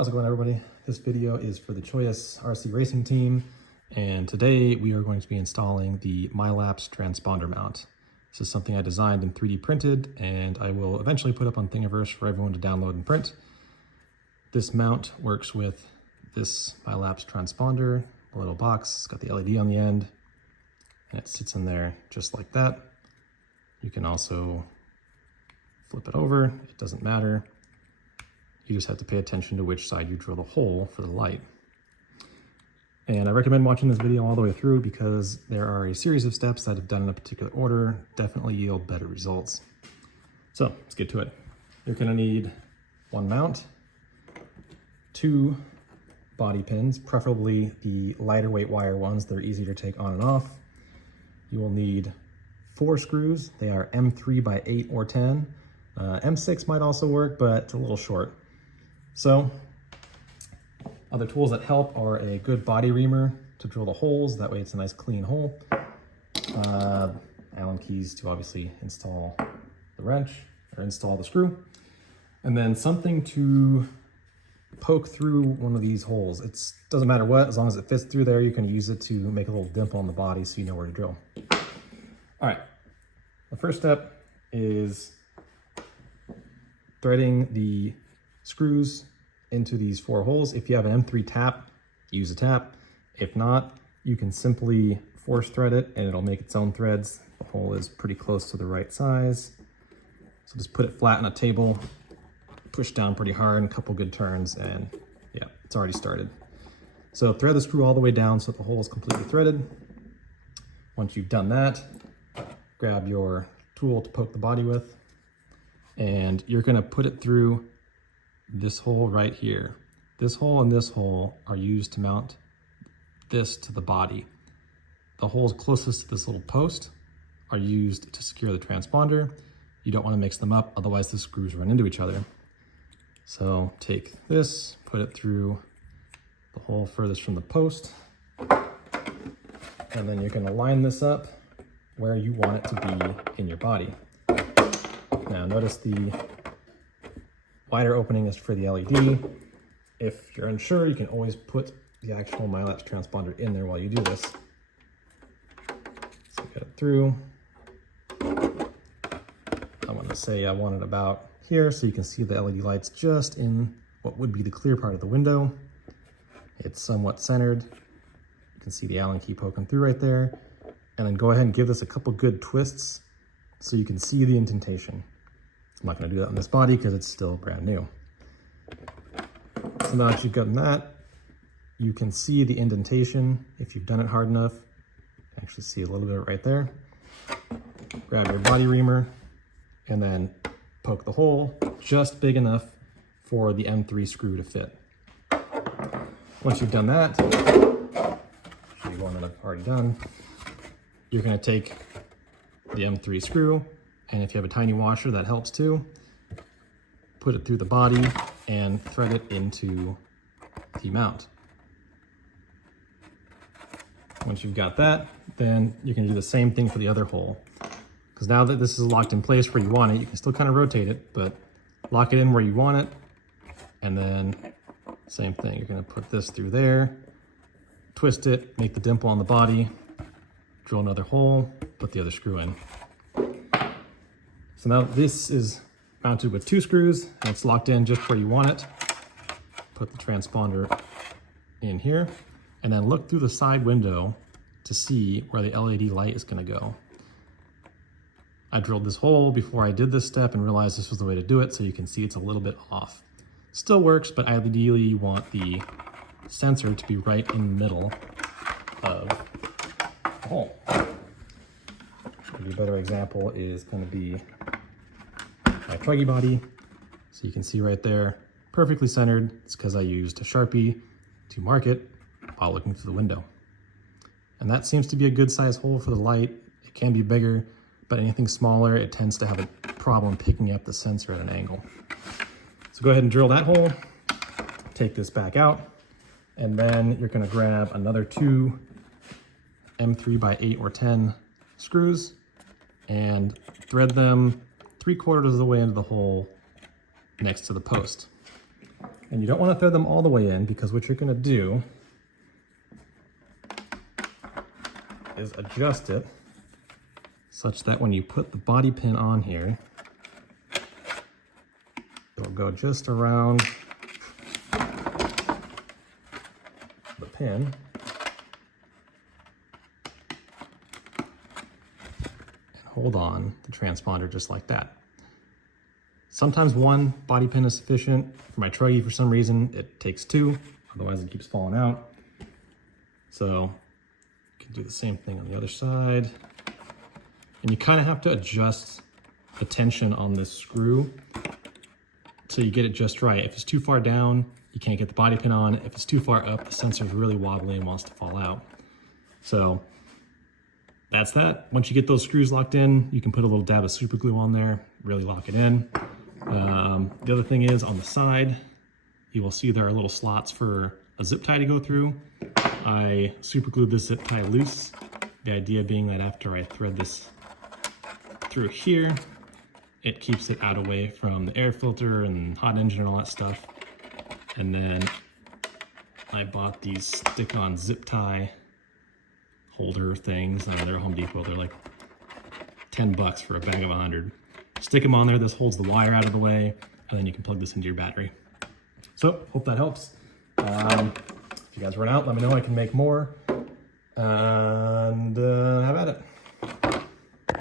How's it going, everybody? This video is for the Choice RC Racing team, and today we are going to be installing the MyLapse transponder mount. This is something I designed and 3D printed, and I will eventually put up on Thingiverse for everyone to download and print. This mount works with this MyLapse transponder, a little box. It's got the LED on the end, and it sits in there just like that. You can also flip it over, it doesn't matter. You just have to pay attention to which side you drill the hole for the light. And I recommend watching this video all the way through because there are a series of steps that, if done in a particular order, definitely yield better results. So let's get to it. You're gonna need one mount, two body pins, preferably the lighter weight wire ones that are easier to take on and off. You will need 4 screws. They are M3 by 8 or 10. M6 might also work, but it's a little short. So, other tools that help are a good body reamer to drill the holes. That way it's a nice clean hole. Allen keys to obviously install the wrench or install the screw. And then something to poke through one of these holes. It doesn't matter what, as long as it fits through there, you can use it to make a little dimple on the body so you know where to drill. All right, the first step is threading the screws into these 4 holes. If you have an M3 tap, use a tap. If not, you can simply force thread it and it'll make its own threads. The hole is pretty close to the right size. So just put it flat on a table, push down pretty hard, and a couple good turns, and yeah, it's already started. So thread the screw all the way down so that the hole is completely threaded. Once you've done that, grab your tool to poke the body with, and you're gonna put it through this hole right here. This hole and this hole are used to mount this to the body. The holes closest to this little post are used to secure the transponder. You don't want to mix them up, otherwise the screws run into each other. So take this, put it through the hole furthest from the post, and then you're going to line this up where you want it to be in your body. Now notice the wider opening is for the LED. If you're unsure, you can always put the actual MyLapse transponder in there while you do this. So get it through. I want to say I want it about here so you can see the LED lights just in what would be the clear part of the window. It's somewhat centered. You can see the Allen key poking through right there. And then go ahead and give this a couple good twists so you can see the indentation. I'm not going to do that on this body because it's still brand new. So now that you've gotten that, you can see the indentation. If you've done it hard enough, you can actually see a little bit right there. Grab your body reamer and then poke the hole just big enough for the M3 screw to fit. Once you've done that, show you one that I've already done, you're going to take the M3 screw, and if you have a tiny washer, that helps too. Put it through the body and thread it into the mount. Once you've got that, then you can do the same thing for the other hole. Because now that this is locked in place where you want it, you can still kind of rotate it, but lock it in where you want it. And then same thing, you're gonna put this through there, twist it, make the dimple on the body, drill another hole, put the other screw in. So now this is mounted with 2 screws and it's locked in just where you want it. Put the transponder in here and then look through the side window to see where the LED light is going to go. I drilled this hole before I did this step and realized this was the way to do it, so you can see it's a little bit off. Still works, but ideally you want the sensor to be right in the middle of the hole. Maybe a better example is going to be my truggy body. So you can see right there, perfectly centered. It's because I used a Sharpie to mark it while looking through the window. And that seems to be a good size hole for the light. It can be bigger, but anything smaller, it tends to have a problem picking up the sensor at an angle. So go ahead and drill that hole, take this back out, and then you're gonna grab another 2 M3 by 8 or 10 screws and thread them 3/4 of the way into the hole next to the post. And you don't want to thread them all the way in, because what you're going to do is adjust it such that when you put the body pin on here, it'll go just around the pin. And hold on the transponder just like that. Sometimes one body pin is sufficient. For my truggy, for some reason, it takes two, otherwise it keeps falling out. So you can do the same thing on the other side. And you kind of have to adjust the tension on this screw so you get it just right. If it's too far down, you can't get the body pin on. If it's too far up, the sensor is really wobbly and wants to fall out. So that's that. Once you get those screws locked in, you can put a little dab of super glue on there, really lock it in. The other thing is on the side, you will see there are little slots for a zip tie to go through. I super glued this zip tie loose. The idea being that after I thread this through here, it keeps it out away from the air filter and hot engine and all that stuff. And then I bought these stick-on zip tie holder things. They're at Home Depot. They're like 10 bucks for a bag of 100. Stick them on there. This holds the wire out of the way, and then you can plug this into your battery. So hope that helps. If you guys run out, let me know. I can make more. And have at it.